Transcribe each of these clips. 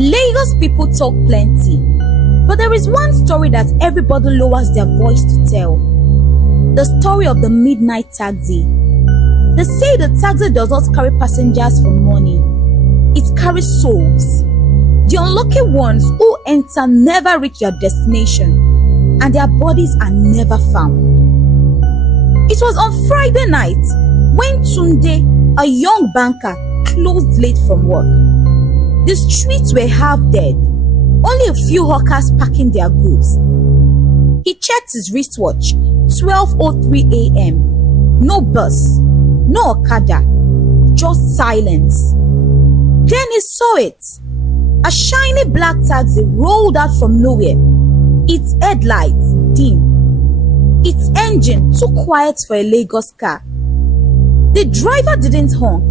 Lagos people talk plenty, but there is one story that everybody lowers their voice to tell. The story of the midnight taxi. They say the taxi does not carry passengers for money. It carries souls. The unlucky ones who enter never reach their destination, and their bodies are never found. It was on Friday night when Tunde, a young banker, closed late from work. The streets were half dead, only a few hawkers packing their goods. He checked his wristwatch, 12:03 a.m. No bus, no Okada, just silence. Then he saw it. A shiny black taxi rolled out from nowhere, its headlights dim, its engine too quiet for a Lagos car. The driver didn't honk,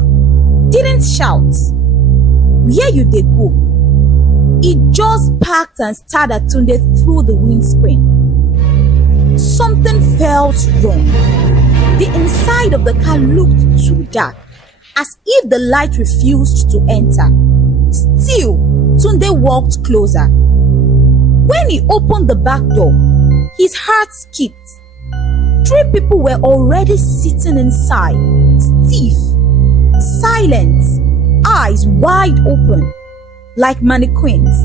didn't shout. Where you dey go? He just parked and stared at Tunde through the windscreen. Something felt wrong. The inside of the car looked too dark, as if the light refused to enter. Still, Tunde walked closer. When he opened the back door, his heart skipped. 3 people were already sitting inside, stiff, silent, eyes wide open, like mannequins.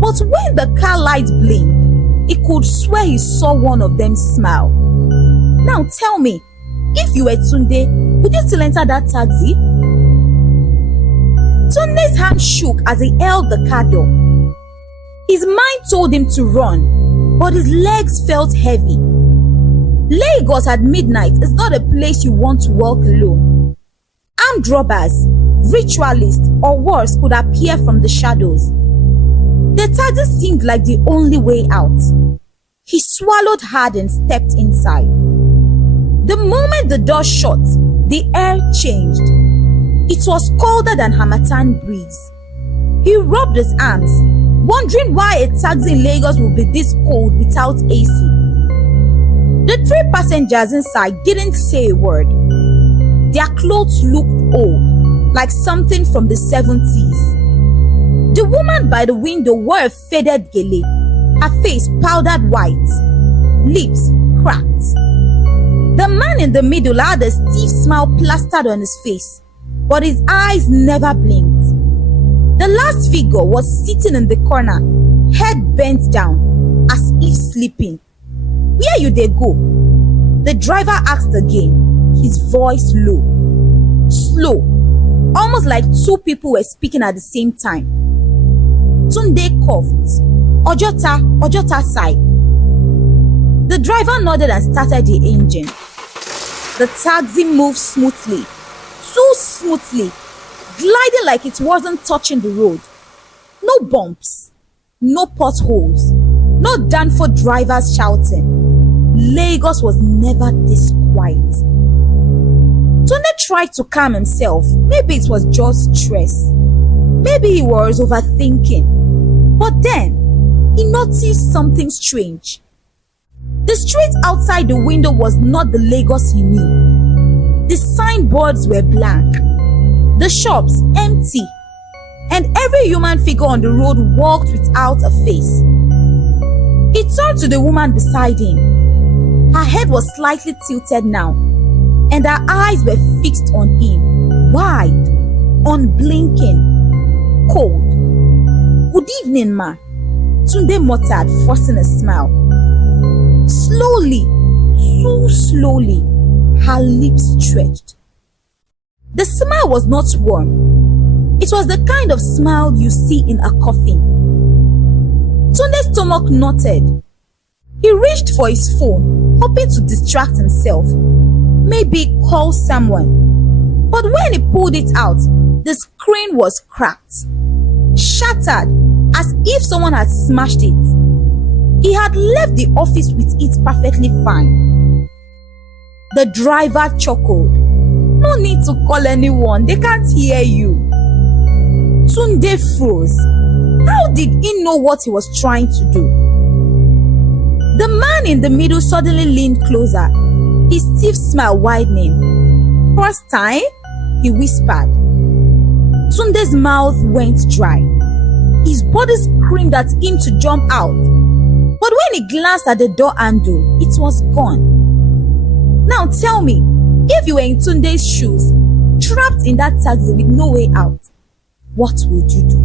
But when the car light blinked, he could swear he saw one of them smile. Now tell me, if you were Tunde, would you still enter that taxi? Tunde's hand shook as he held the car door. His mind told him to run, but his legs felt heavy. Lagos at midnight is not a place you want to walk alone. Armed robbers, ritualists, or worse could appear from the shadows. The taxi seemed like the only way out. He swallowed hard and stepped inside. The moment the door shut, the air changed. It was colder than Harmattan breeze. He rubbed his arms, wondering why a taxi in Lagos would be this cold without AC. The 3 passengers inside didn't say a word. Their clothes looked old, like something from the 70s. The woman by the window wore a faded gele, her face powdered white, lips cracked. The man in the middle had a stiff smile plastered on his face, but his eyes never blinked. The last figure was sitting in the corner, head bent down, as if sleeping. Where you dey go? The driver asked again, his voice low, slow, almost like 2 people were speaking at the same time. Tunde coughed. Ojota side. The driver nodded and started the engine. The taxi moved smoothly, too smoothly, gliding like it wasn't touching the road. No bumps, no potholes, no Danford drivers shouting. Lagos was never this quiet. Tunde tried to calm himself. Maybe it was just stress. Maybe he was overthinking. But then, he noticed something strange. The street outside the window was not the Lagos he knew. The signboards were blank, the shops empty, and every human figure on the road walked without a face. He turned to the woman beside him. Her head was slightly tilted now, and her eyes were fixed on him, wide, unblinking, cold. "Good evening, ma," Tunde muttered, forcing a smile. Slowly, so slowly, her lips stretched. The smile was not warm. It was the kind of smile you see in a coffin. Tunde's stomach knotted. He reached for his phone, hoping to distract himself, maybe call someone. But when he pulled it out, the screen was cracked, shattered, as if someone had smashed it. He had left the office with it perfectly fine. The driver chuckled. "No need to call anyone, they can't hear you." Tunde froze. How did he know what he was trying to do? The man in the middle suddenly leaned closer, his stiff smile widening. "First time?" he whispered. Tunde's mouth went dry. His body screamed at him to jump out. But when he glanced at the door handle, it was gone. Now tell me, if you were in Tunde's shoes, trapped in that taxi with no way out, what would you do?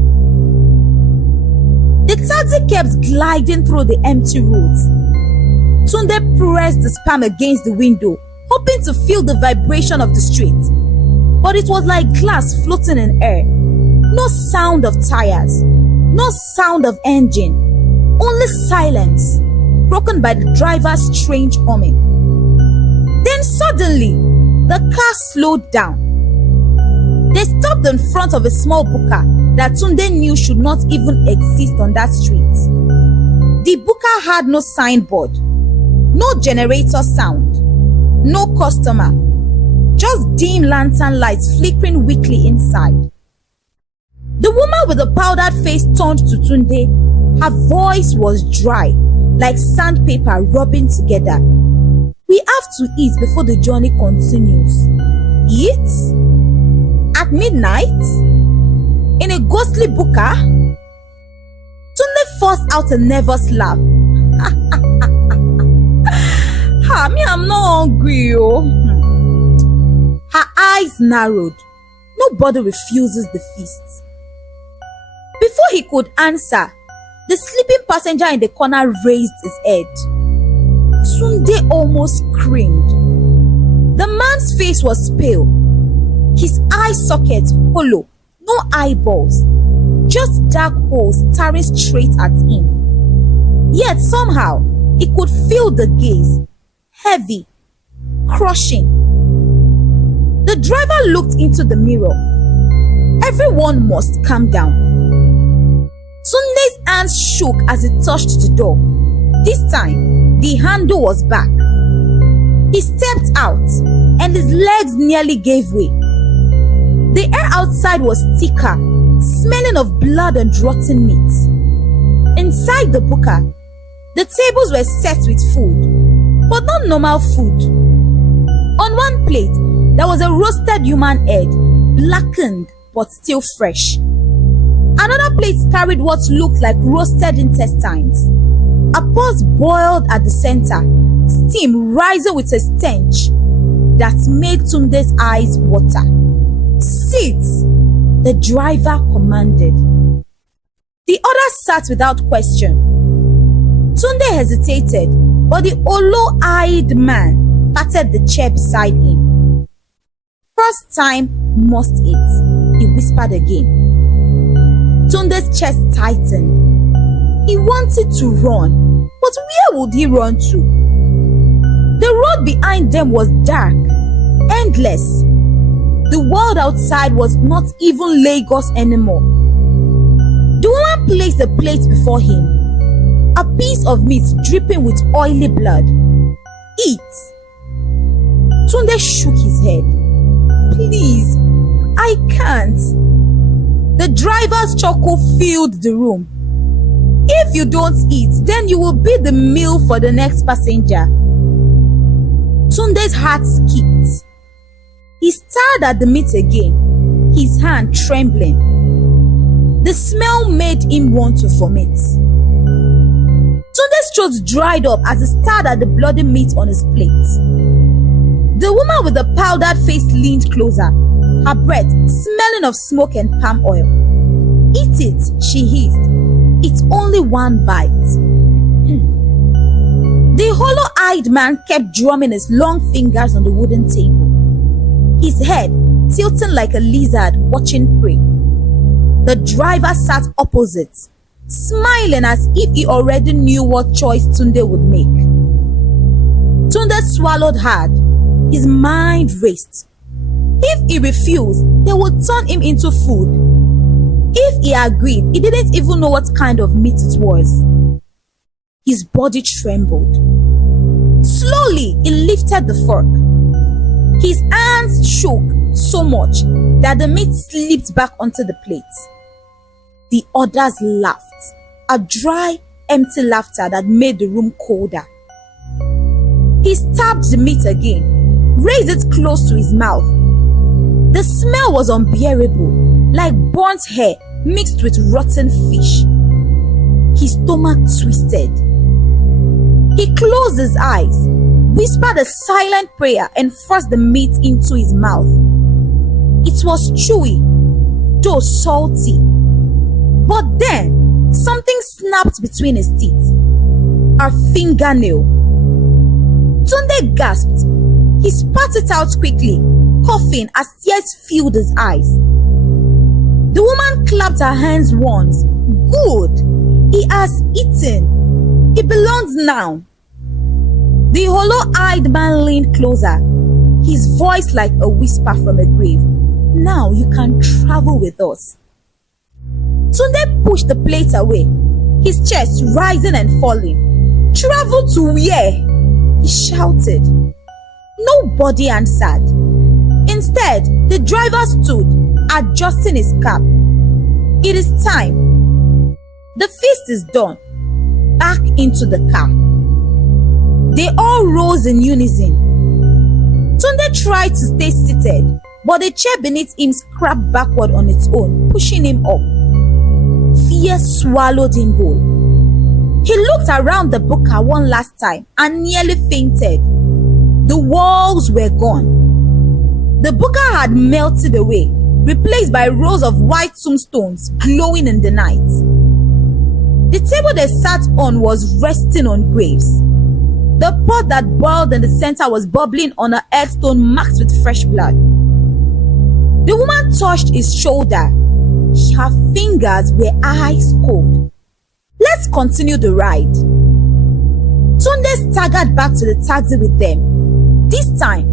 The taxi kept gliding through the empty roads. Tunde pressed the spam against the window, hoping to feel the vibration of the street. But it was like glass floating in air. No sound of tires, no sound of engine, only silence, broken by the driver's strange humming. Then suddenly, the car slowed down. They stopped in front of a small buka that Tunde knew should not even exist on that street. The buka had no signboard, no generator sound, no customer, just dim lantern lights flickering weakly inside. The woman with the powdered face turned to Tunde. Her voice was dry, like sandpaper rubbing together. We have to eat before the journey continues. Eat? At midnight? In a ghostly buka? Tunde forced out a nervous laugh. Me, I'm not hungry, oh. Her eyes narrowed. Nobody refuses the feast. Before he could answer, the sleeping passenger in the corner raised his head. Tunde almost screamed. The man's face was pale. His eye sockets hollow, no eyeballs, just dark holes staring straight at him. Yet somehow, he could feel the gaze, heavy, crushing. The driver looked into the mirror. Everyone must calm down. Tunde's hands shook as he touched the door. This time, the handle was back. He stepped out, and his legs nearly gave way. The air outside was thicker, smelling of blood and rotten meat. Inside the buka, the tables were set with food, but not normal food. On one plate, there was a roasted human head, blackened but still fresh. Another plate carried what looked like roasted intestines. A pot boiled at the center, steam rising with a stench that made Tunde's eyes water. Sit, the driver commanded. The others sat without question. Tunde hesitated, but the hollow-eyed man patted the chair beside him. First time must eat, he whispered again. Tunde's chest tightened. He wanted to run, but where would he run to? The road behind them was dark, endless. The world outside was not even Lagos anymore. The woman placed a plate before him, a piece of meat dripping with oily blood. Eat. Tunde shook his head. Please, I can't. The driver's chuckle filled the room. If you don't eat, then you will be the meal for the next passenger. Tunde's heart skipped. He stared at the meat again, his hand trembling. The smell made him want to vomit. Tunde's throat dried up as he stared at the bloody meat on his plate. The woman with the powdered face leaned closer, her breath smelling of smoke and palm oil. Eat it, she hissed. It's only one bite. The hollow-eyed man kept drumming his long fingers on the wooden table, his head tilting like a lizard watching prey. The driver sat opposite, smiling as if he already knew what choice Tunde would make. Tunde swallowed hard. His mind raced. If he refused, they would turn him into food. If he agreed, he didn't even know what kind of meat it was. His body trembled. Slowly, he lifted the fork. His hands shook so much that the meat slipped back onto the plate. The others laughed, a dry, empty laughter that made the room colder. He stabbed the meat again, raised it close to his mouth. The smell was unbearable, like burnt hair mixed with rotten fish. His stomach twisted. He closed his eyes, whispered a silent prayer, and forced the meat into his mouth. It was chewy, though salty. But then, something snapped between his teeth. A fingernail. Tunde gasped. He spat it out quickly, coughing as tears filled his eyes. The woman clapped her hands once. Good! He has eaten. He belongs now. The hollow-eyed man leaned closer, his voice like a whisper from a grave. Now you can travel with us. Tunde pushed the plate away, his chest rising and falling. Travel to where? He shouted. Nobody answered. Instead, the driver stood, adjusting his cap. It is time. The feast is done. Back into the car. They all rose in unison. Tunde tried to stay seated, but the chair beneath him scrapped backward on its own, pushing him up. Fear swallowed him whole. He looked around the buka one last time and nearly fainted. The walls were gone. The buka had melted away, replaced by rows of white tombstones glowing in the night. The table they sat on was resting on graves. The pot that boiled in the center was bubbling on a headstone marked with fresh blood. The woman touched his shoulder. Her fingers were ice cold. Let's continue the ride. Tunde staggered back to the taxi with them. This time,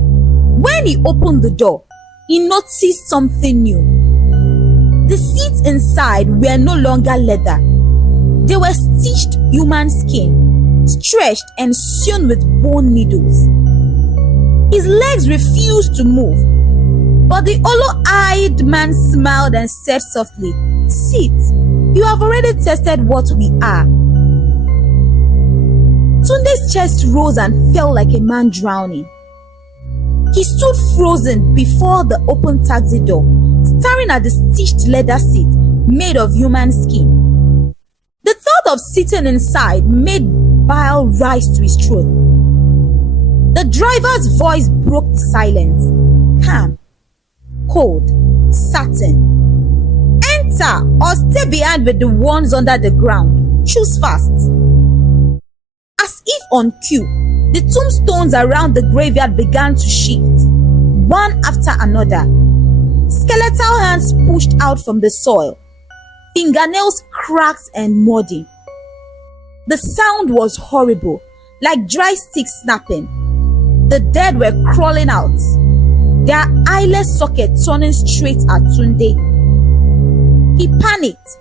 when he opened the door, he noticed something new. The seats inside were no longer leather. They were stitched human skin, stretched and sewn with bone needles. His legs refused to move, but the hollow-eyed man smiled and said softly, "Sit, you have already tested what we are." Tunde's chest rose and fell like a man drowning. He stood frozen before the open taxi door, staring at the stitched leather seat made of human skin. The thought of sitting inside made bile rise to his throat. The driver's voice broke the silence. Calm, cold, certain. Enter or stay behind with the ones under the ground. Choose fast. As if on cue, the tombstones around the graveyard began to shift, one after another. Skeletal hands pushed out from the soil, fingernails cracked and muddy. The sound was horrible, like dry sticks snapping. The dead were crawling out, their eyeless sockets turning straight at Tunde. He panicked,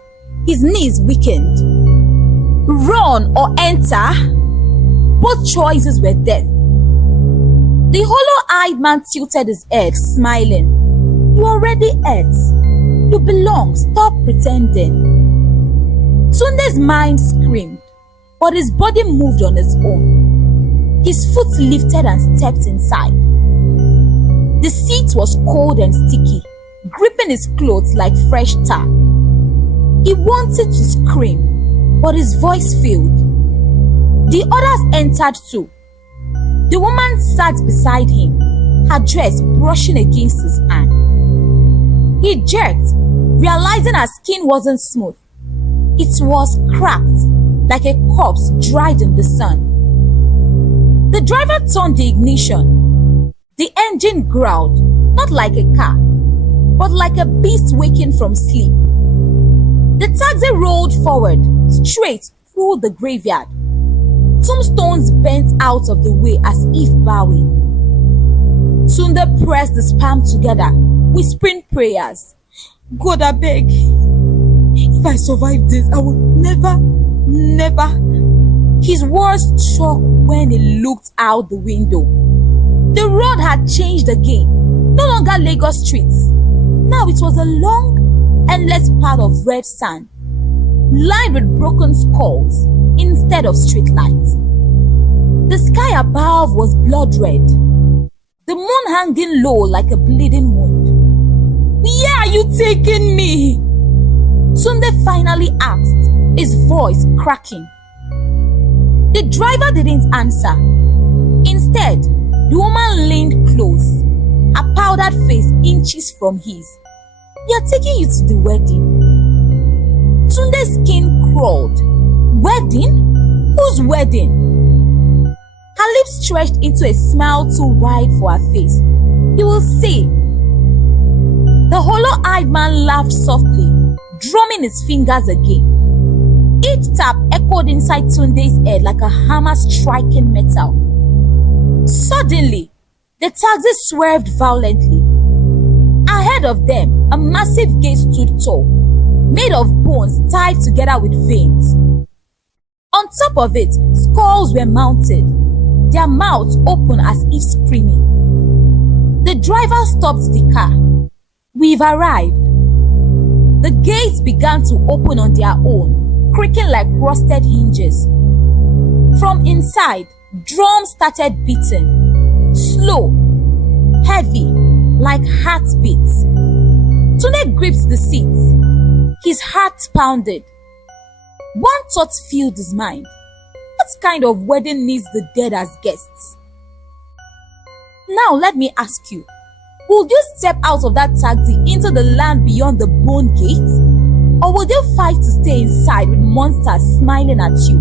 his knees weakened. Run or enter? Both choices were death. The hollow-eyed man tilted his head, smiling. You already ate. You belong. Stop pretending. Tunde's mind screamed, but his body moved on its own. His foot lifted and stepped inside. The seat was cold and sticky, gripping his clothes like fresh tar. He wanted to scream, but his voice failed. The others entered too. The woman sat beside him, her dress brushing against his hand. He jerked, realizing her skin wasn't smooth. It was cracked, like a corpse dried in the sun. The driver turned the ignition. The engine growled, not like a car, but like a beast waking from sleep. The taxi rolled forward, straight through the graveyard. Tombstones bent out of the way as if bowing. Tunde pressed his palms together, whispering prayers. God, I beg. If I survive this, I will never. His words shook when he looked out the window. The road had changed again. No longer Lagos streets. Now it was a long, endless path of red sand, lined with broken skulls instead of street lights. The sky above was blood red, the moon hanging low like a bleeding wound. Where are you taking me? Tunde finally asked, his voice cracking. The driver didn't answer. Instead, the woman leaned close, her powdered face inches from his. "We are taking you to the wedding." Tunde's skin crawled. Wedding? Whose wedding? Her lips stretched into a smile too wide for her face. "You will see." The hollow-eyed man laughed softly, drumming his fingers again. Each tap echoed inside Tunde's head like a hammer striking metal. Suddenly, the taxi swerved violently. Ahead of them, a massive gate stood tall, made of bones tied together with veins. On top of it, skulls were mounted, their mouths open as if screaming. The driver stopped the car. "We've arrived." The gates began to open on their own, creaking like rusted hinges. From inside, drums started beating, slow, heavy, like heartbeats. Tunde gripped the seat. His heart pounded. One thought filled his mind. What kind of wedding needs the dead as guests? Now let me ask you, would you step out of that taxi into the land beyond the bone gate? Or would you fight to stay inside with monsters smiling at you?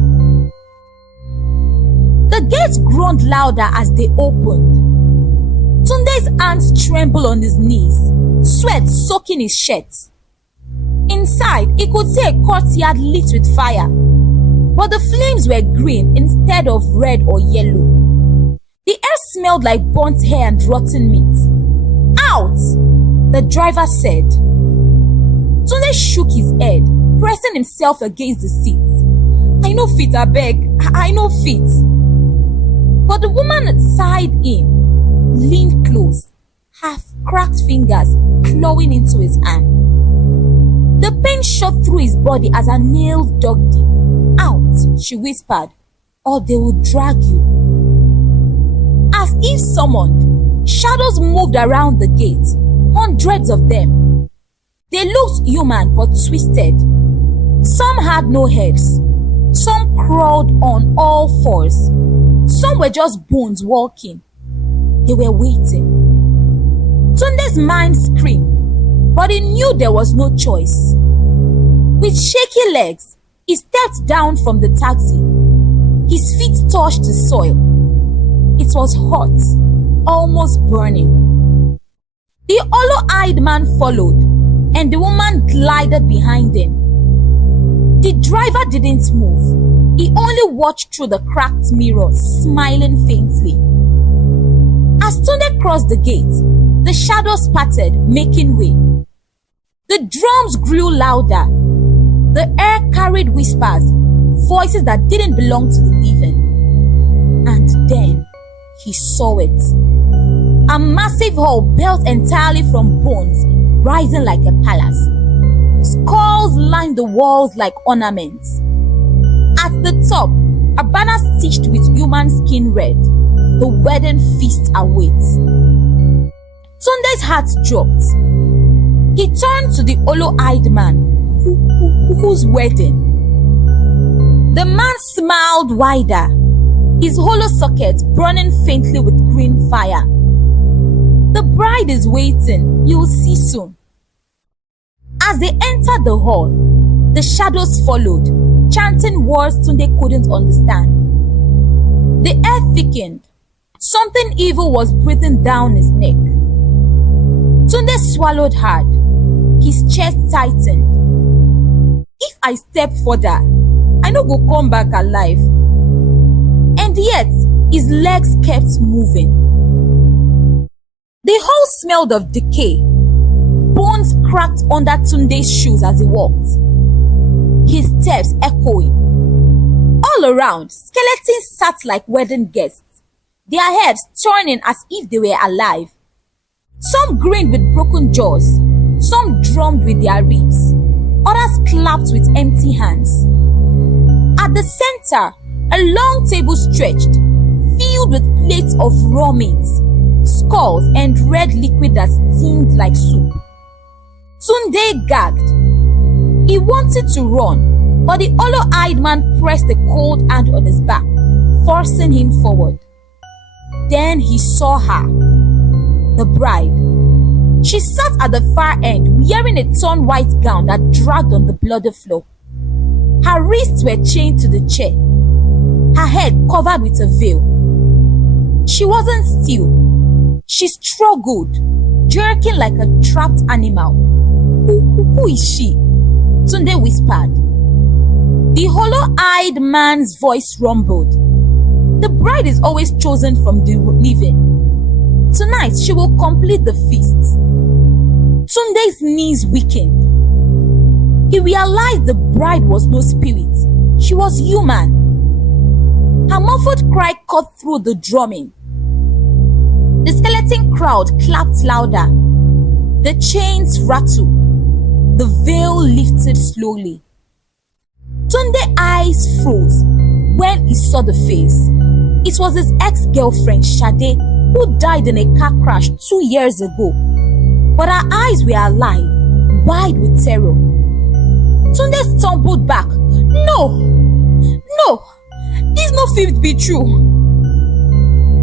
The gates groaned louder as they opened. Tunde's hands trembled on his knees, sweat soaking his shirt. Inside, he could see a courtyard lit with fire, but the flames were green instead of red or yellow. The air smelled like burnt hair and rotten meat. "Out!" the driver said. Tunde shook his head, pressing himself against the seat. "I no fit, abeg. I no fit." But the woman sighed in, leaned close, her cracked fingers clawing into his hand. The pain shot through his body as her nails dug deep. "Out," she whispered, "or they will drag you." As if summoned, shadows moved around the gate, hundreds of them. They looked human but twisted. Some had no heads. Some crawled on all fours. Some were just bones walking. They were waiting. Tunde's mind screamed, but he knew there was no choice. With shaky legs, he stepped down from the taxi. His feet touched the soil. It was hot, almost burning. The hollow-eyed man followed, and the woman glided behind him. The driver didn't move. He only watched through the cracked mirror, smiling faintly. As Tunde crossed the gate, the shadows parted, making way. The drums grew louder. The air carried whispers, voices that didn't belong to the living. And then he saw it. A massive hall built entirely from bones, rising like a palace. Skulls lined the walls like ornaments. At the top, a banner stitched with human skin read, "The wedding feast awaits." Tunde's heart dropped. He turned to the hollow-eyed man. Whose wedding? The man smiled wider, his hollow socket burning faintly with green fire. "The bride is waiting. You will see soon." As they entered the hall, the shadows followed, chanting words Tunde couldn't understand. The air thickened. Something evil was breathing down his neck. Tunde swallowed hard. His chest tightened. If I step further, I no go come back alive. And yet, his legs kept moving. The hall smelled of decay. Bones cracked under Tunde's shoes as he walked, his steps echoing. All around, skeletons sat like wedding guests, their heads turning as if they were alive. Some grinned with broken jaws, some drummed with their ribs, others clapped with empty hands. At the center, a long table stretched, filled with plates of raw meat, skulls, and red liquid that steamed like soup. Tunde gagged. He wanted to run, but the hollow-eyed man pressed a cold hand on his back, forcing him forward. Then he saw her, the bride. She sat at the far end, wearing a torn white gown that dragged on the bloody floor. Her wrists were chained to the chair, her head covered with a veil. She wasn't still. She struggled, jerking like a trapped animal. Who is she? Tunde whispered. The hollow-eyed man's voice rumbled. The bride is always chosen from the living. Tonight she will complete the feast. Tunde's knees weakened. He realized the bride was no spirit. She was human. Her muffled cry cut through the drumming. The skeleton crowd clapped louder. The chains rattled. The veil lifted slowly. Tunde's eyes froze when he saw the face. It was his ex-girlfriend Shade, who died in a car crash 2 years ago. But her eyes were alive, wide with terror. Tunde stumbled back. No, this no fit be true.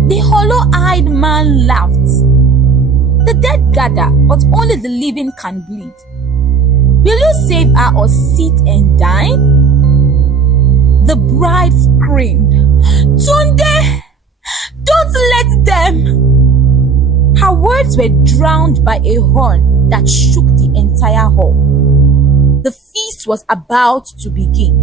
The hollow-eyed man laughed. The dead gather, but only the living can bleed. Will you save her or sit and dine? The bride screamed. Tunde, don't let them. Her words were drowned by a horn that shook the entire hall. The feast was about to begin.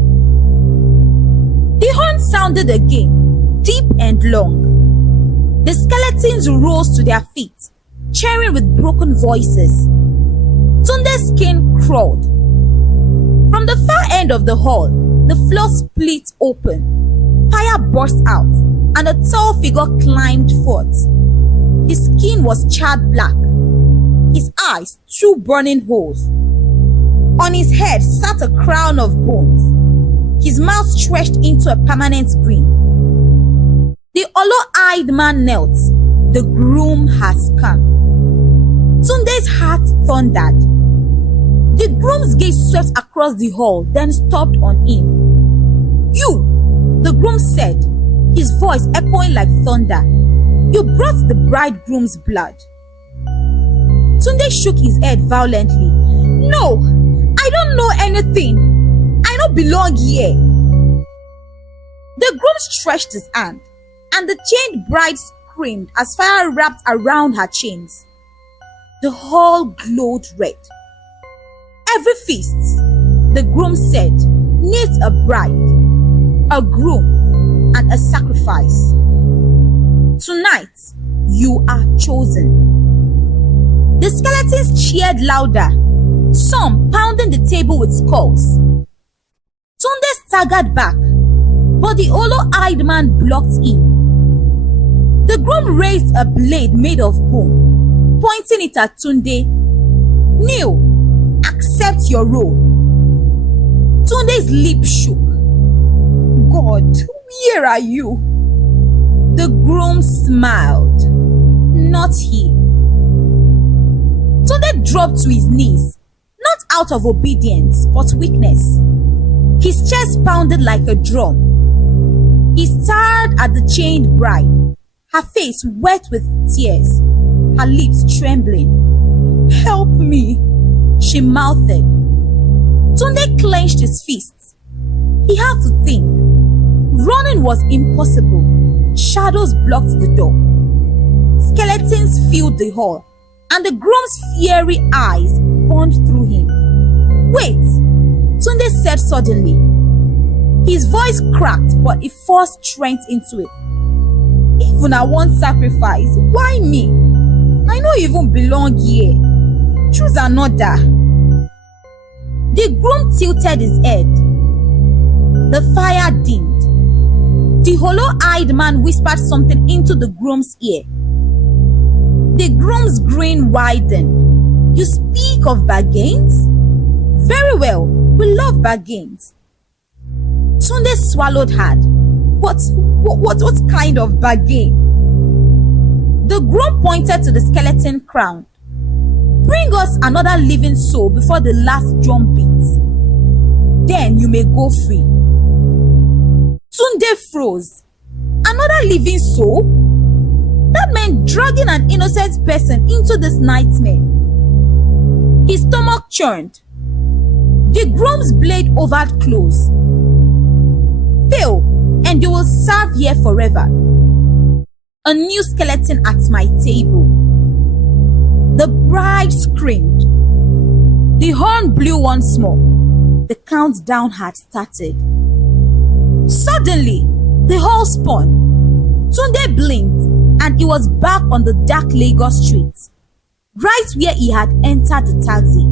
The horn sounded again, deep and long. The skeletons rose to their feet, cheering with broken voices. Tunde's skin crawled. From the far end of the hall, the floor split open. Fire burst out, and a tall figure climbed forth. His skin was charred black. His eyes, two burning holes. On his head sat a crown of bones. His mouth stretched into a permanent grin. The hollow-eyed man knelt. The groom has come. Tunde's heart thundered. The groom's gaze swept across the hall, then stopped on him. You, the groom said, his voice echoing like thunder. You brought the bridegroom's blood. Tunde shook his head violently. No, I don't know anything. I don't belong here. The groom stretched his hand, and the chained bride screamed as fire wrapped around her chains. The hall glowed red. Every feast, the groom said, needs a bride, a groom, and a sacrifice. Tonight, you are chosen. The skeletons cheered louder, some pounding the table with skulls. Tunde staggered back, but the hollow-eyed man blocked him. The groom raised a blade made of bone, pointing it at Tunde. Kneel, accept your role. Tunde's lip shook. God, where are you? The groom smiled. Not here. Tunde dropped to his knees, not out of obedience, but weakness. His chest pounded like a drum. He stared at the chained bride, her face wet with tears, her lips trembling. Help me, she mouthed. Tunde clenched his fists. He had to think. Running was impossible. Shadows blocked the door. Skeletons filled the hall, and the groom's fiery eyes burned through him. Wait, Tunde said suddenly. His voice cracked, but he forced strength into it. Even I want sacrifice, why me? I don't even belong here. Choose another. The groom tilted his head. The fire dimmed. The hollow-eyed man whispered something into the groom's ear. The groom's grin widened. You speak of bargains? Very well, we love bargains. Tunde swallowed hard. What kind of bargain? The groom pointed to the skeleton crown. Bring us another living soul before the last drum beats. Then you may go free. Tunde froze. Another living soul? That meant dragging an innocent person into this nightmare. His stomach churned. The groom's blade ovaled close. Fail, and you will serve here forever. A new skeleton at my table. The bride screamed. The horn blew once more. The countdown had started. Suddenly, the hall spun. Tunde blinked, and he was back on the dark Lagos streets, right where he had entered the taxi.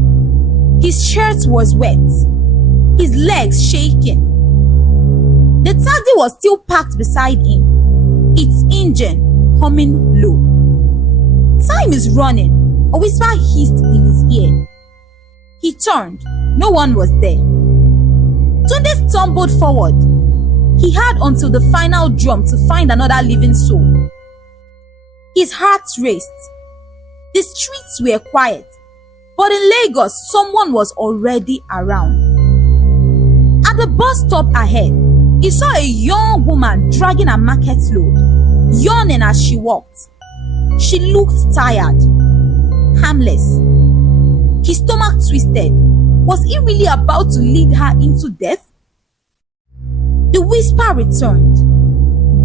His shirt was wet, his legs shaking. The taxi was still parked beside him, its engine humming low. Time is running, a whisper hissed in his ear. He turned, no one was there. Tunde stumbled forward. He had until the final drum to find another living soul. His heart raced. The streets were quiet, but in Lagos, someone was already around. At the bus stop ahead, he saw a young woman dragging a market load, yawning as she walked. She looked tired, harmless. His stomach twisted. Was he really about to lead her into death? The whisper returned.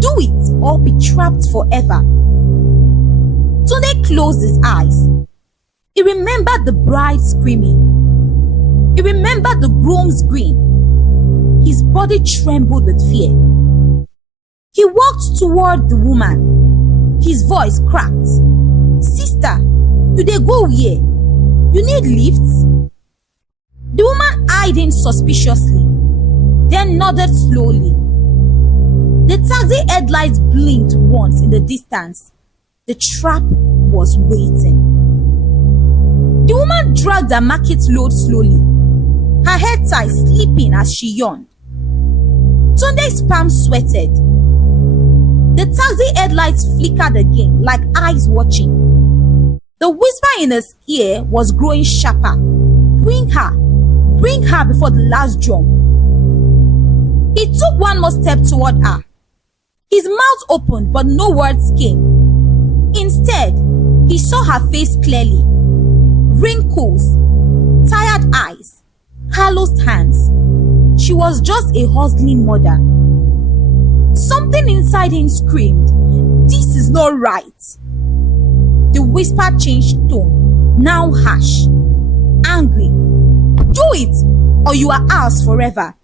Do it or be trapped forever. Tunde closed his eyes. He remembered the bride screaming. He remembered the groom's grin. His body trembled with fear. He walked toward the woman. His voice cracked. Sister, you dey go where? You need lifts? The woman eyed him suspiciously, then nodded slowly. The taxi headlights blinked once in the distance. The trap was waiting. The woman dragged her market load slowly, her head tie slipping as she yawned. Tunde's palms sweated. The taxi headlights flickered again like eyes watching. The whisper in his ear was growing sharper. Bring her before the last drum. He took one more step toward her. His mouth opened, but no words came. Instead, he saw her face clearly. Wrinkles, tired eyes, calloused hands. She was just a hustling mother. Something inside him screamed, "This is not right." The whisper changed tone, now harsh, angry. Do it, or you are ours forever.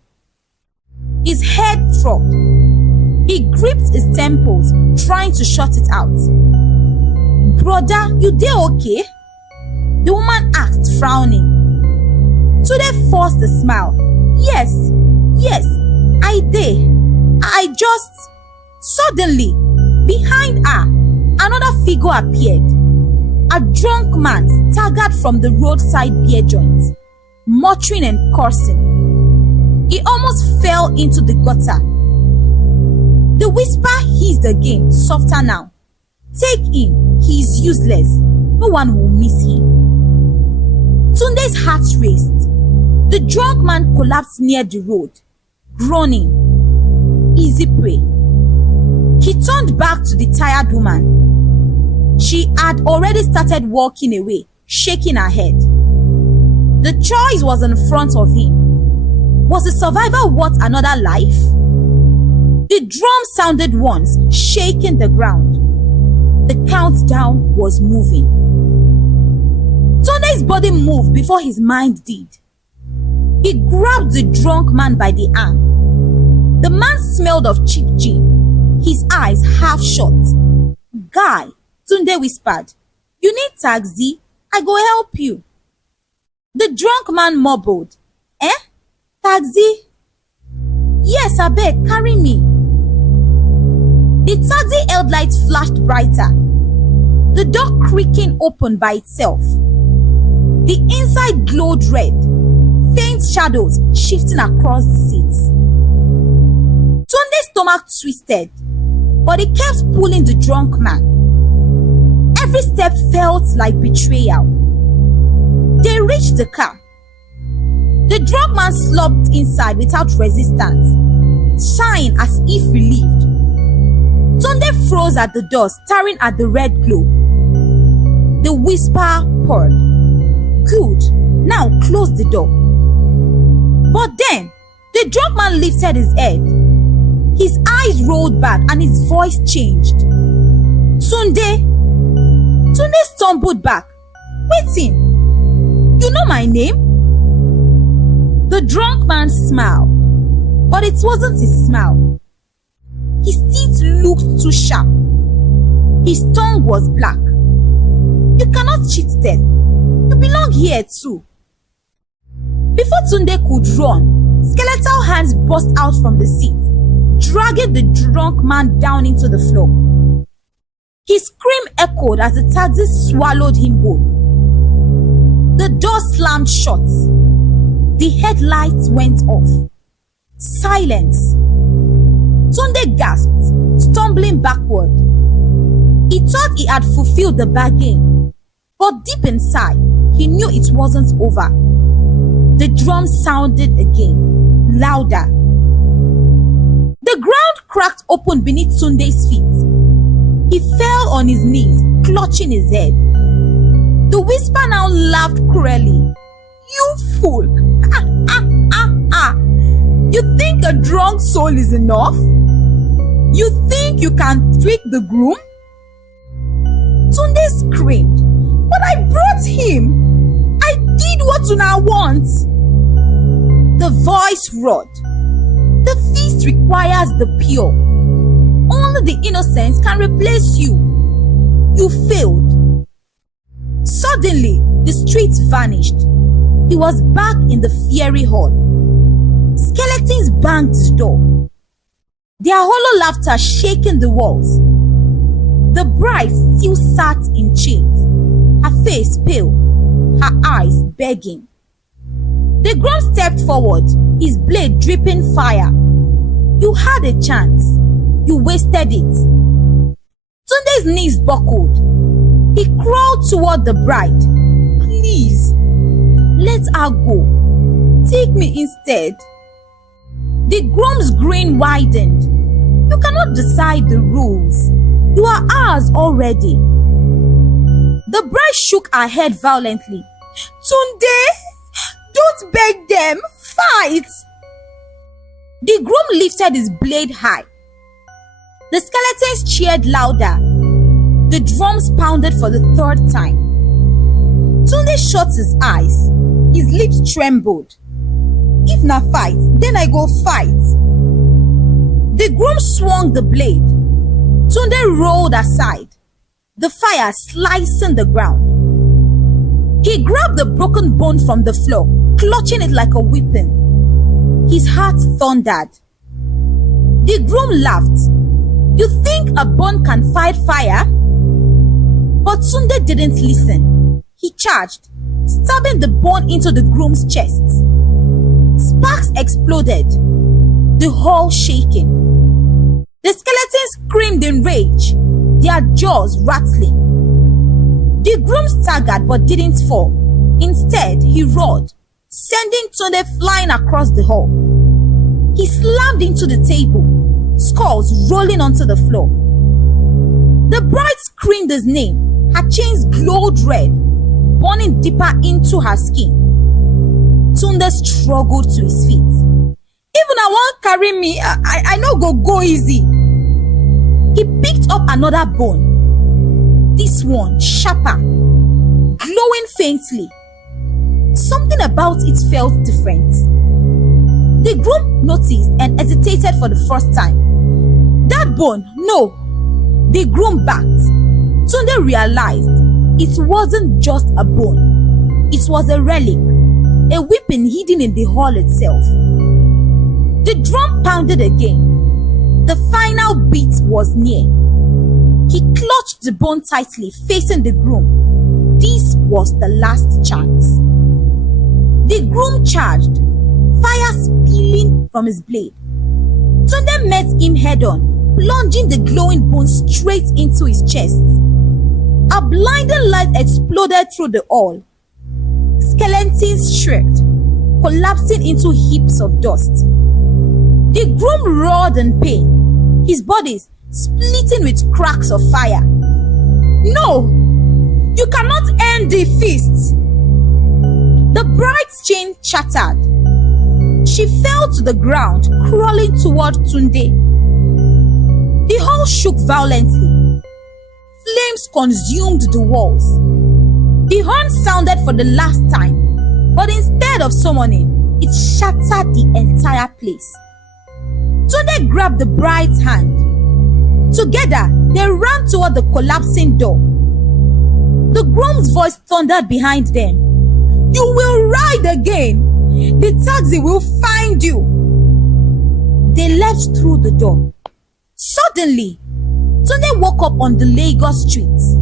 His head throbbed. He gripped his temples, trying to shut it out. Brother, you dey okay? The woman asked, frowning. Tunde forced a smile. Yes, I dey. I just... Suddenly, behind her, another figure appeared. A drunk man staggered from the roadside beer joint, muttering and cursing. He almost fell into the gutter. The whisper hissed again, softer now. Take him, he is useless. No one will miss him. Tunde's heart raced. The drunk man collapsed near the road, groaning. Easy prey. He turned back to the tired woman. She had already started walking away, shaking her head. The choice was in front of him. Was the survivor worth another life? The drum sounded once, shaking the ground. The countdown was moving. Tunde's body moved before his mind did. He grabbed the drunk man by the arm. The man smelled of cheap gin, his eyes half shut. Guy, Tunde whispered, you need taxi? I go help you. The drunk man mumbled, Taxi? Yes, abeg, carry me. The taxi headlights flashed brighter. The door creaking opened by itself. The inside glowed red, faint shadows shifting across the seats. Tunde's stomach twisted, but he kept pulling the drunk man. Every step felt like betrayal. They reached the car. The drunk man slumped inside without resistance, sighing as if relieved. Tunde froze at the door, staring at the red glow. The whisper purred. Good, now close the door. But then, the drunk man lifted his head. His eyes rolled back and his voice changed. Tunde stumbled back. Waiting, you know my name? The drunk man smiled, but it wasn't his smile. His teeth looked too sharp. His tongue was black. You cannot cheat death. You belong here too. Before Tunde could run, skeletal hands burst out from the seat, dragging the drunk man down into the floor. His scream echoed as the taxi swallowed him whole. The door slammed shut. The headlights went off. Silence. Tunde gasped, stumbling backward. He thought he had fulfilled the bargain, but deep inside, he knew it wasn't over. The drum sounded again, louder. The ground cracked open beneath Tunde's feet. He fell on his knees, clutching his head. The whisper now laughed cruelly. You fool! You think a drunk soul is enough? You think you can trick the groom? Tunde screamed, but I brought him. I did what Una wants. The voice roared. The feast requires the pure. Only the innocent can replace you. You failed. Suddenly, the streets vanished. He was back in the fiery hall. Skeletons banged the door, their hollow laughter shaking the walls. The bride still sat in chains, her face pale, her eyes begging. The groom stepped forward, his blade dripping fire. You had a chance. You wasted it. Tunde's knees buckled. He crawled toward the bride. Please, let her go. Take me instead. The groom's grin widened. You cannot decide the rules. You are ours already. The bride shook her head violently. Tunde, don't beg them. Fight. The groom lifted his blade high. The skeletons cheered louder. The drums pounded for the third time. Tunde shut his eyes. His lips trembled. If na fight, then I go fight. The groom swung the blade. Tunde rolled aside, the fire slicing the ground. He grabbed the broken bone from the floor, clutching it like a weapon. His heart thundered. The groom laughed. You think a bone can fight fire? But Tunde didn't listen. He charged, stabbing the bone into the groom's chest. Sparks exploded, the hall shaking. The skeletons screamed in rage, their jaws rattling. The groom staggered but didn't fall. Instead, he roared, sending Tunde flying across the hall. He slammed into the table, skulls rolling onto the floor. The bride screamed his name. Her chains glowed red, burning deeper into her skin. Tunde struggled to his feet. Even I won't carry me, I no go easy. He picked up another bone. This one sharper, glowing faintly. Something about it felt different. The groom noticed and hesitated for the first time. That bone, no. The groom backed. Tunde realized it wasn't just a bone. It was a relic, a weapon hidden in the hall itself. The drum pounded again. The final beat was near. He clutched the bone tightly, facing the groom. This was the last chance. The groom charged, fire spilling from his blade. Tunde met him head-on, plunging the glowing bone straight into his chest. A blinding light exploded through the hall. Skeletons shrieked. collapsing into heaps of dust. The groom roared in pain, his body splitting with cracks of fire. No, you cannot end the feast. The bride's chain shattered. She fell to the ground, crawling toward Tunde. The hall shook violently. Flames consumed the walls. The horn sounded for the last time, but instead of summoning, it shattered the entire place. Tunde grabbed the bride's hand. Together, they ran toward the collapsing door. The groom's voice thundered behind them. You will ride again. The taxi will find you. They leapt through the door. Suddenly, Tunde woke up on the Lagos streets.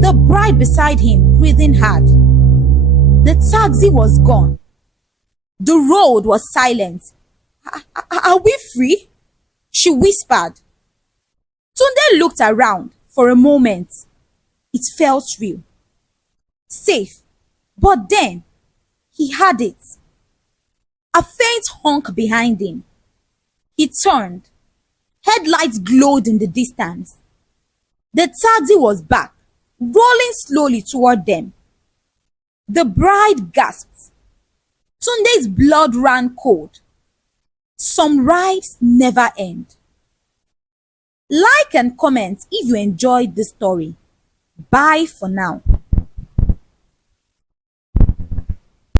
The bride beside him breathing hard. The taxi was gone. The road was silent. Are we free? She whispered. Tunde looked around for a moment. It felt real. Safe. But then, he had it. A faint honk behind him. He turned. Headlights glowed in the distance. The taxi was back, rolling slowly toward them. The bride gasped. Tunde's blood ran cold. Some rides never end. Like and comment if you enjoyed this story. Bye for now.